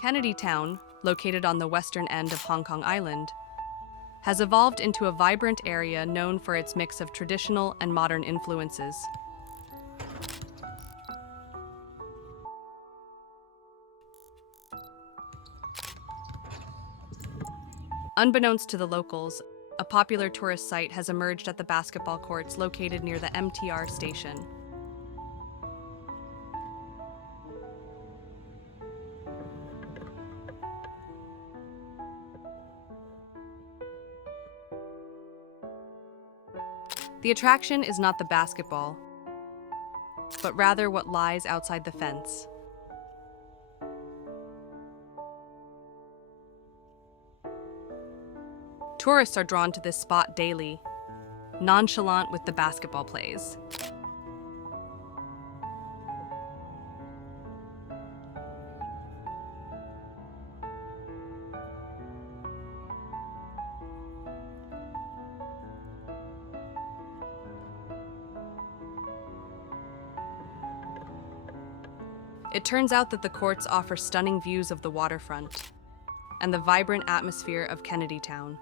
Kennedy Town, located on the western end of Hong Kong Island, has evolved into a vibrant area known for its mix of traditional and modern influences. Unbeknownst to the locals, a popular tourist site has emerged at the basketball courts located near the MTR station. The attraction is not the basketball, but rather what lies outside the fence. Tourists are drawn to this spot daily, nonchalant with the basketball plays. It turns out that the courts offer stunning views of the waterfront and the vibrant atmosphere of Kennedy Town.